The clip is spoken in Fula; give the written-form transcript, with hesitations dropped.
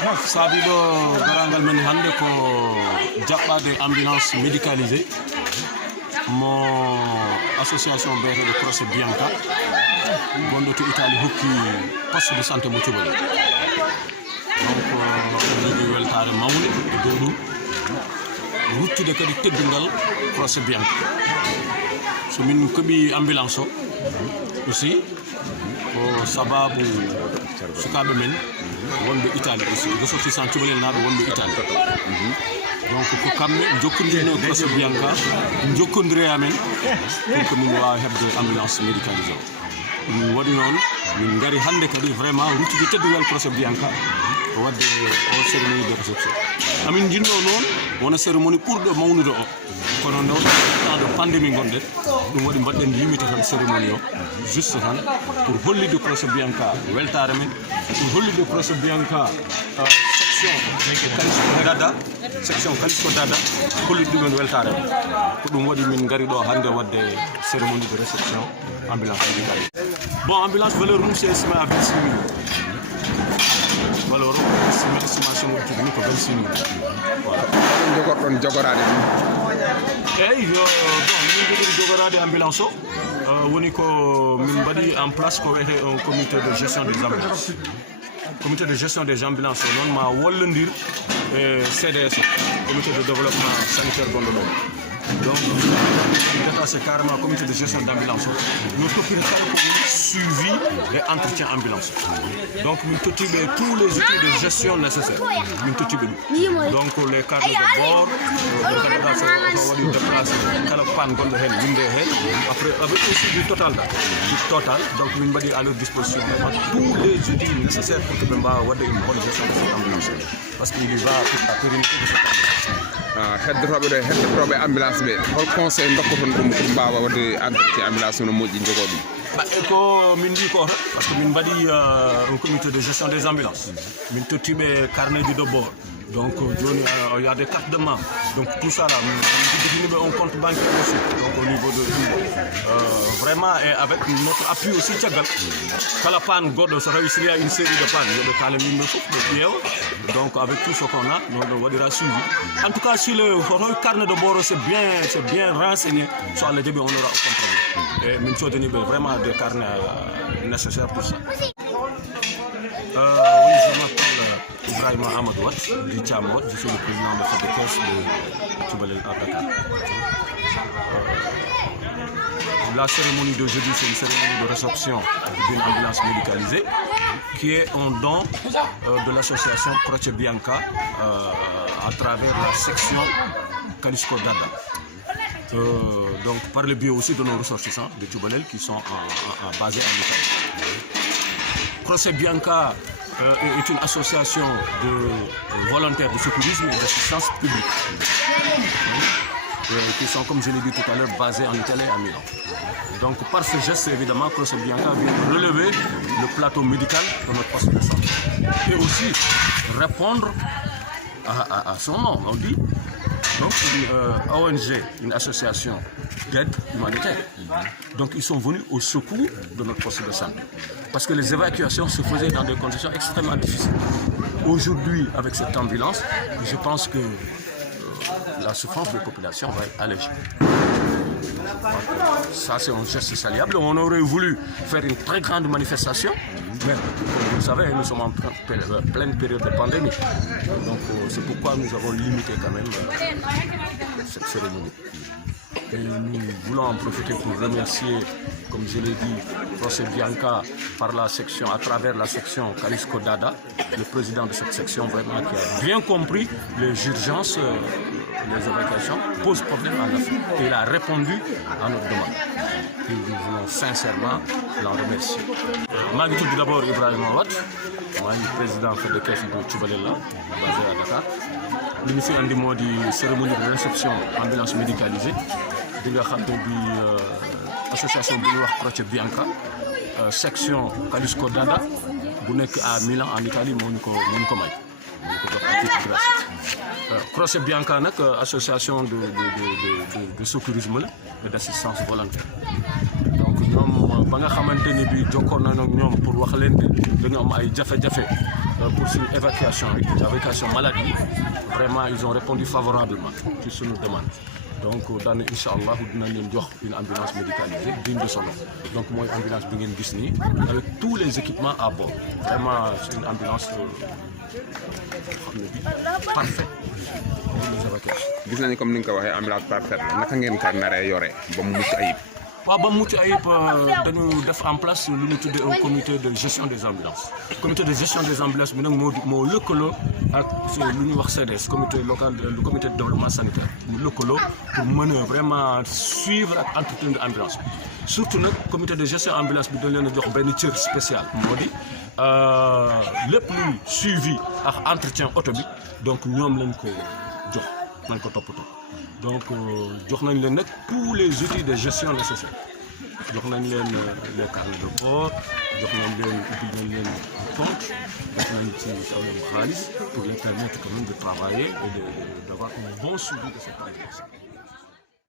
sabiɗo garangal men hande ko jaɓɓade ambulance médicalisée mo association biyeteɗo Croce Bianca gonɗo to Italie hokki poste de santé mo Thiobalel donc jogui weltare mawde e dow ɗum ruttude kadi teddungal Croce Bianca so min keeɓi ambulance o aussi ko sababu sukaɓe men wonɓe Italie aussi ressortissant Thiobalel naɓe wonɓe Italie donc ko kamɓe jokkodirno Croce Bianca jokkodiri amen pour que min wawa hebde ambulance médicalisée o min waɗi noon min gari hande kadi vraiment ruttude teddugal Croce Bianca wadde o cérémonie de réception amin jinno noon wona cérémonie ɓurɗo mawnude o kono noon temps de pandémie gonɗen ɗum waɗi mbaɗɗen limité tan cérémonie o juste tan pour hollide Croce Bianca weltare men pour hollide Croce Bianca section Kalisco Dada hollide ɗumen weltare men ko ɗum waɗi min gari ɗo hande wadde cérémonie de réception ambulance médicalisée. Bon, ambulance valeur mum c'est estimé à 26 millions. Valeur estimation technique ko 26 millions. Voilà. Jogorɗon jogorade ɗum. Eyyi bon min jogori jogorade ambulance o woni ko min mbaɗi en place ko wiyete un comité de gestion des ambulances. Comité de gestion des ambulances o noon ma wallodir e CDS comité de développement sanitaire gonɗo ɗo donc détaché carrément comité de gestion d'ambulance o no toppita kala ko woni suivi et entretien ambulance donc min tottiɓe tous les outils de gestion nécessaires min tottiɓe ɗum donc les cartes de bord ɓe ganduɗa so waɗi déplacé kala panne gonɗo hen winde hen après avec aussi du total donc min mbaɗi à leur disposition vraiment tous les outils nécessaires pour que ɓe mbawa wadde une bonne gestion de cette ambulance parce qu'il y va pour la pérennité de cette heddotoɓe ambulance ɓe hol conseil dokkoton ɗum pour mbawa wadde entretien ambulance no moƴƴi jogo ɗum ko min mbi ko tan par ce que min mbaɗi un comité de gestion des ambulances min tottiɓe carnet de bord donc joni il y a des cartes de membres donc tout ça là min définiɓe un compte bancaire aussi donc au niveau de vraiment et avec notre appui aussi caggal kala panne goɗɗo so tawi s'il y a une série de pannes yoɓe kala yimɓe fof ɓe ƴeewa donc avec tout ce qu'on a on waɗira suivi en tout cas si le carnet de bord c'est bien renseigné so Allah jaaɓi on aura contrôle et min codaniɓe vraiment des carnets nécessaires pour ça. Oui, je m'appelle Ibrahima Amadou Wat, du Tchamot, je suis le président de cette caisse de Thiobalel à Dakar. La cérémonie de jeudi, c'est une cérémonie de réception d'une ambulance médicalisée qui est un don de l'association Croce Bianca à travers la section Kalisco Dada. Donc par le biais aussi de nos ressortissants de Thiobalel qui sont basés en Italie. Croce Bianca est une association de volontaires de secourisme et d'assistance publique qui sont, comme je l'ai dit tout à l'heure, basés en Italie et à Milan. Donc par ce geste, évidemment, Croce Bianca vient relever le plateau médical de notre poste de santé et aussi répondre à son nom, on dit. Donc une ONG, une association d'aide humanitaire. Donc ils sont venus au secours de notre poste de santé. Parce que les évacuations se faisaient dans des conditions extrêmement difficiles. Aujourd'hui, avec cette ambulance, je pense que la souffrance des populations va être allégée. Ça, c'est un geste saluable. On aurait voulu faire une très grande manifestation, mais comme vous savez, nous sommes en pleine période de pandémie. Donc, c'est pourquoi nous avons limité quand même cette cérémonie. Et nous voulons en profiter pour remercier, comme je l'ai dit, Croce Bianca par la section, à travers la section Kalisco Dada, le président de cette section vraiment qui a bien compris les urgences, les évacuations posent problème à l'Afrique. Et il a répondu à notre demande. Et nous voulons sincèrement l'en remercier. Je suis d'abord Ibrahima Wat, je suis président de la caisse de Thiobalel, basé à Dakar. Nous sommes en train cérémonie de réception ambulance médicalisée. Nous sommes association de Croce Bianca, section Kalisco Dada, à Milan, en Italie, Croce Bianca, association de secourisme et d'assistance volontaire. Donc, nous avons pour wax leen dañu am ay jafe-jafe pour une évacuation maladie. Vraiment, ils ont répondu favorablement sur nos demandes. Donc, dans Inch'Allah, nous avons une ambulance médicalisée digne de son nom. Donc, moi, ambulance Bingen Gisni, avec tous les équipements à bord. Vraiment, c'est une ambulance parfaite pour les évacuations. gis nañu comme ni nga ko waxee ambulance parfaite la naka ngeen ka naree yore ba mu mucc ayib. waaw ba mucc ayib dañu def en place lu ñu tuddee un comité de gestion des ambulances. Comité de gestion des ambulances bi nag moo lëkkaloo ak lu ñuy wax CDS comité local le comité de développement sanitaire mu lëkkaloo pour mën a vraiment suivre ak entretenir ambulance bi surtout nag comité de gestion ambulance bi dañ leen a jox benn cër spécial moo di lépp luy suivi ak entretien oto bi donc ñoom lañ ko jox nañ ko toppatoo. Donc, jox nañ leen nag tous les outils de gestion nécessaires jox nañ leen les carnets de bord jox nañ leen compte jox nañ ci xaalis pour leur permettre quand même de travailler et d'avoir un bon suivi de cette ambulance.